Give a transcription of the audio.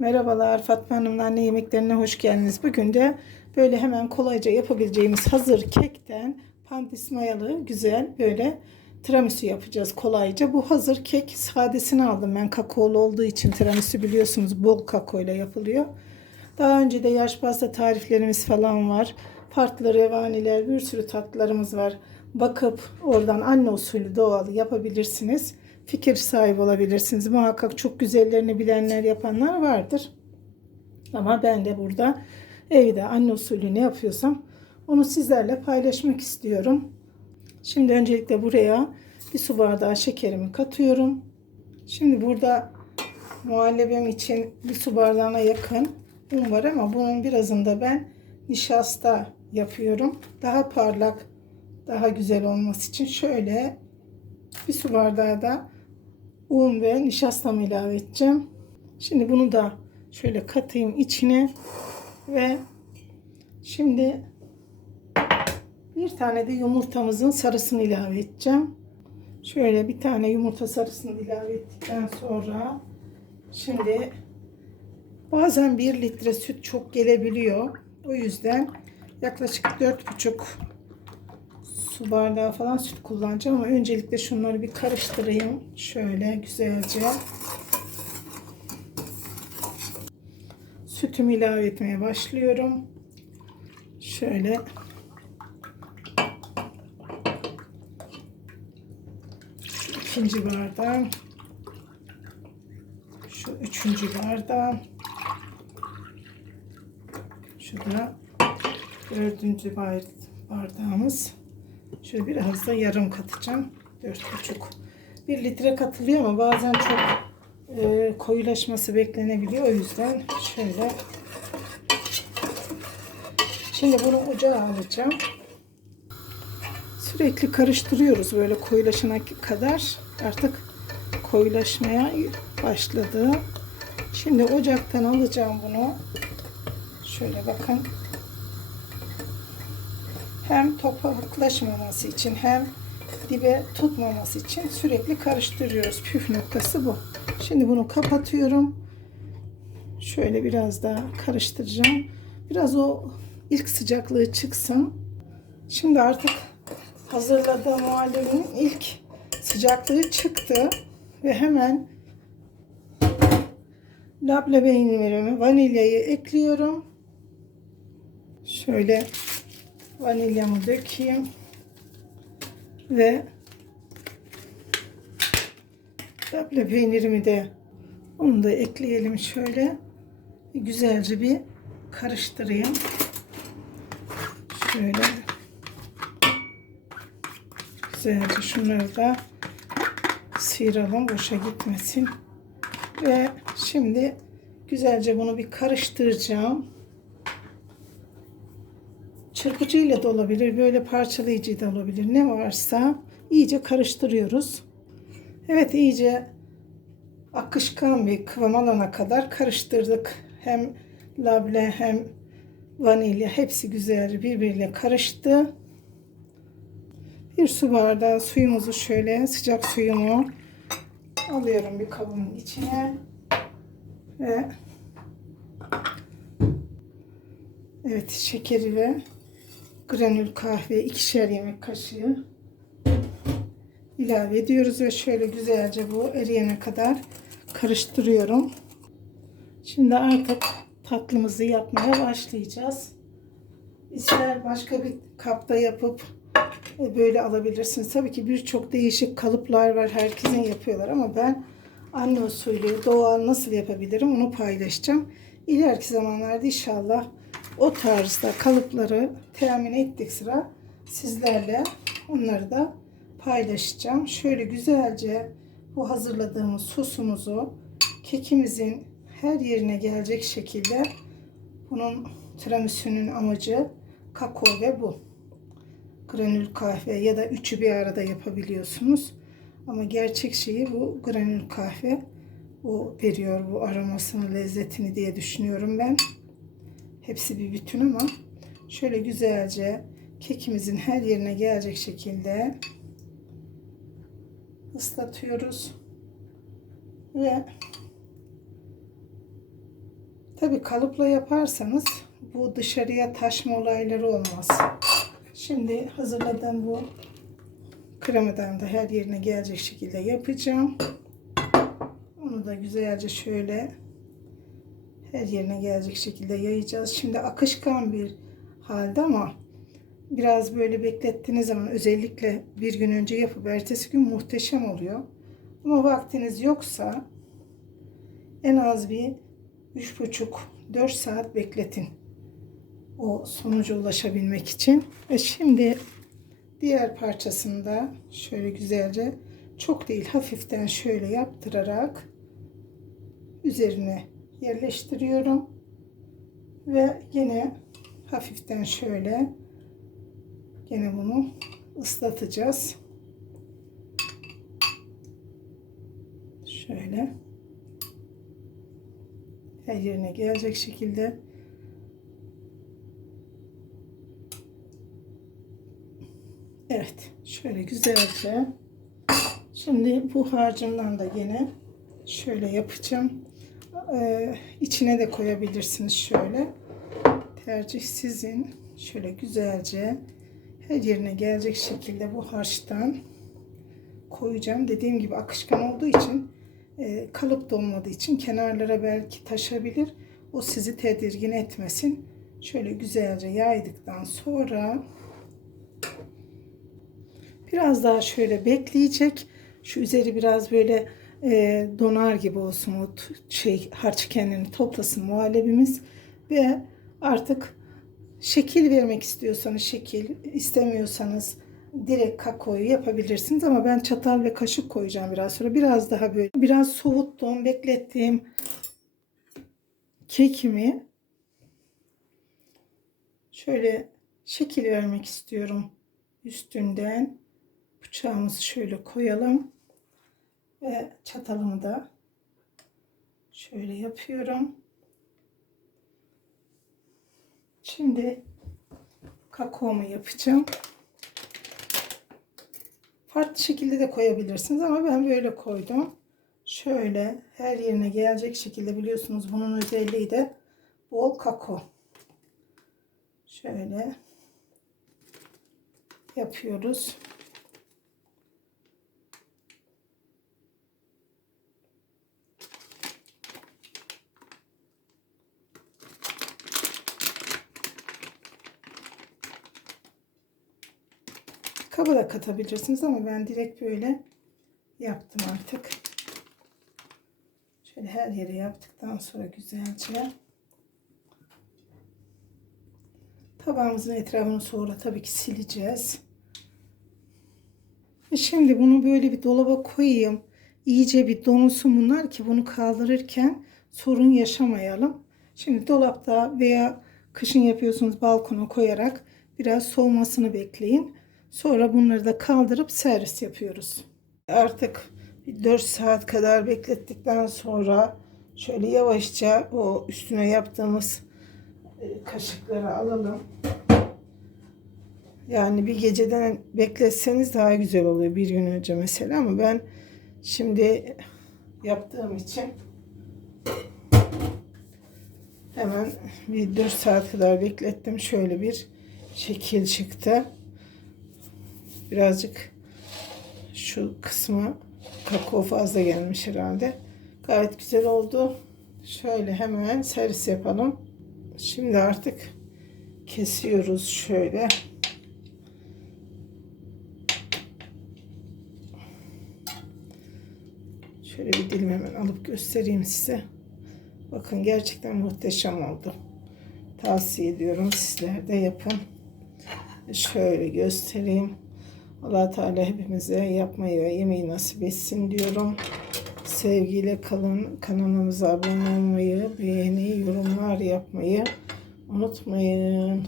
Merhabalar Fatma Hanım'ın anne yemeklerine hoş geldiniz. Bugün de böyle hemen kolayca yapabileceğimiz hazır kekten pandis mayalı güzel böyle tiramisu yapacağız kolayca. Bu hazır kek sadesini aldım ben kakaolu olduğu için tiramisu biliyorsunuz bol kakao ile yapılıyor. Daha önce de yaş pasta tariflerimiz falan var. Farklı revaniler bir sürü tatlılarımız var. Bakıp oradan anne usulü doğal yapabilirsiniz fikir sahibi olabilirsiniz. Muhakkak çok güzellerini bilenler yapanlar vardır. Ama ben de burada evde anne usulü ne yapıyorsam onu sizlerle paylaşmak istiyorum. Şimdi öncelikle buraya bir su bardağı şekerimi katıyorum. Şimdi burada muhallebim için bir su bardağına yakın un var ama bunun birazında ben nişasta yapıyorum. Daha parlak, daha güzel olması için şöyle bir su bardağı da un ve nişastamı ilave edeceğim. Şimdi bunu da şöyle katayım içine ve şimdi bir tane de yumurtamızın sarısını ilave edeceğim. Şöyle bir tane yumurta sarısını ilave ettikten sonra şimdi bazen bir litre süt çok gelebiliyor. O yüzden yaklaşık 4,5 su bardağı falan süt kullanacağım ama öncelikle şunları bir karıştırayım. Şöyle güzelce. Sütümü ilave etmeye başlıyorum. Şöyle ikinci bardağı şu üçüncü bardağı şu da dördüncü bardağımız Şöyle biraz da yarım katacağım. Dört buçuk. Bir litre katılıyor ama bazen çok e, koyulaşması beklenebiliyor. O yüzden şöyle. Şimdi bunu ocağa alacağım. Sürekli karıştırıyoruz böyle koyulaşana kadar. Artık koyulaşmaya başladı. Şimdi ocaktan alacağım bunu. Şöyle bakın hem topaklaşmaması için hem dibe tutmaması için sürekli karıştırıyoruz. Püf noktası bu. Şimdi bunu kapatıyorum. Şöyle biraz daha karıştıracağım. Biraz o ilk sıcaklığı çıksın. Şimdi artık hazırladığım muhallebinin ilk sıcaklığı çıktı ve hemen labne peynirimi, vanilyayı ekliyorum. Şöyle vanilyamı dökeyim. Ve labne peynirimi de onu da ekleyelim şöyle. Güzelce bir karıştırayım. Şöyle. Güzelce şunları da sıyıralım boşa gitmesin. Ve şimdi güzelce bunu bir karıştıracağım Çırpıcıyla da olabilir, böyle parçalayıcı da olabilir. Ne varsa iyice karıştırıyoruz. Evet iyice akışkan bir kıvam alana kadar karıştırdık. Hem labne hem vanilya hepsi güzel birbiriyle karıştı. Bir su bardağı suyumuzu şöyle sıcak suyumu alıyorum bir kabın içine ve evet şekeri ve granül kahve ikişer yemek kaşığı ilave ediyoruz ve şöyle güzelce bu eriyene kadar karıştırıyorum. Şimdi artık tatlımızı yapmaya başlayacağız. İster başka bir kapta yapıp e, böyle alabilirsiniz. Tabii ki birçok değişik kalıplar var. Herkesin yapıyorlar ama ben anne usulü doğal nasıl yapabilirim onu paylaşacağım. İleriki zamanlarda inşallah o tarzda kalıpları temin ettik sıra sizlerle onları da paylaşacağım. Şöyle güzelce bu hazırladığımız sosumuzu kekimizin her yerine gelecek şekilde bunun tiramisu'nun amacı kakao ve bu. Granül kahve ya da üçü bir arada yapabiliyorsunuz. Ama gerçek şeyi bu granül kahve. O veriyor bu aromasını, lezzetini diye düşünüyorum ben. Hepsi bir bütün ama şöyle güzelce kekimizin her yerine gelecek şekilde ıslatıyoruz. Ve Tabi kalıpla yaparsanız bu dışarıya taşma olayları olmaz. Şimdi hazırladığım bu kremadan da her yerine gelecek şekilde yapacağım. Onu da güzelce şöyle her yerine gelecek şekilde yayacağız. Şimdi akışkan bir halde ama biraz böyle beklettiğiniz zaman özellikle bir gün önce yapıp ertesi gün muhteşem oluyor. Ama vaktiniz yoksa en az bir 3,5-4 saat bekletin. O sonuca ulaşabilmek için. Ve şimdi diğer parçasını da şöyle güzelce çok değil hafiften şöyle yaptırarak üzerine yerleştiriyorum. Ve yine hafiften şöyle yine bunu ıslatacağız. Şöyle her yerine gelecek şekilde Evet şöyle güzelce şimdi bu harcımdan da yine şöyle yapacağım ee, içine de koyabilirsiniz şöyle tercih sizin şöyle güzelce her yerine gelecek şekilde bu harçtan koyacağım dediğim gibi akışkan olduğu için e, kalıp da için kenarlara belki taşabilir. O sizi tedirgin etmesin. Şöyle güzelce yaydıktan sonra biraz daha şöyle bekleyecek. Şu üzeri biraz böyle e, donar gibi olsun o şey harç kendini toplasın muhallebimiz ve artık şekil vermek istiyorsanız şekil istemiyorsanız direkt kakaoyu yapabilirsiniz ama ben çatal ve kaşık koyacağım biraz sonra. Biraz daha böyle biraz soğuttum, beklettiğim kekimi şöyle şekil vermek istiyorum. Üstünden bıçağımızı şöyle koyalım ve çatalımı da şöyle yapıyorum. Şimdi kakaomu yapacağım. Farklı şekilde de koyabilirsiniz ama ben böyle koydum. Şöyle her yerine gelecek şekilde biliyorsunuz bunun özelliği de bol kakao. Şöyle yapıyoruz. Kaba da katabilirsiniz ama ben direkt böyle yaptım artık. Şöyle her yere yaptıktan sonra güzelce tabağımızın etrafını sonra tabii ki sileceğiz. Ve şimdi bunu böyle bir dolaba koyayım. İyice bir donulsun bunlar ki bunu kaldırırken sorun yaşamayalım. Şimdi dolapta veya kışın yapıyorsunuz balkona koyarak biraz soğumasını bekleyin. Sonra bunları da kaldırıp servis yapıyoruz. Artık 4 saat kadar beklettikten sonra şöyle yavaşça o üstüne yaptığımız e, kaşıkları alalım. Yani bir geceden bekletseniz daha güzel oluyor bir gün önce mesela ama ben şimdi yaptığım için hemen bir 4 saat kadar beklettim. Şöyle bir şekil çıktı. Birazcık şu kısmı kakao fazla gelmiş herhalde. Gayet güzel oldu. Şöyle hemen servis yapalım. Şimdi artık kesiyoruz şöyle. Şöyle bir dilim hemen alıp göstereyim size. Bakın gerçekten muhteşem oldu. Tavsiye ediyorum sizler de yapın. Şöyle göstereyim allah Teala hepimize yapmayı ve yemeği nasip etsin diyorum. Sevgiyle kalın. Kanalımıza abone olmayı, beğeni, yorumlar yapmayı unutmayın.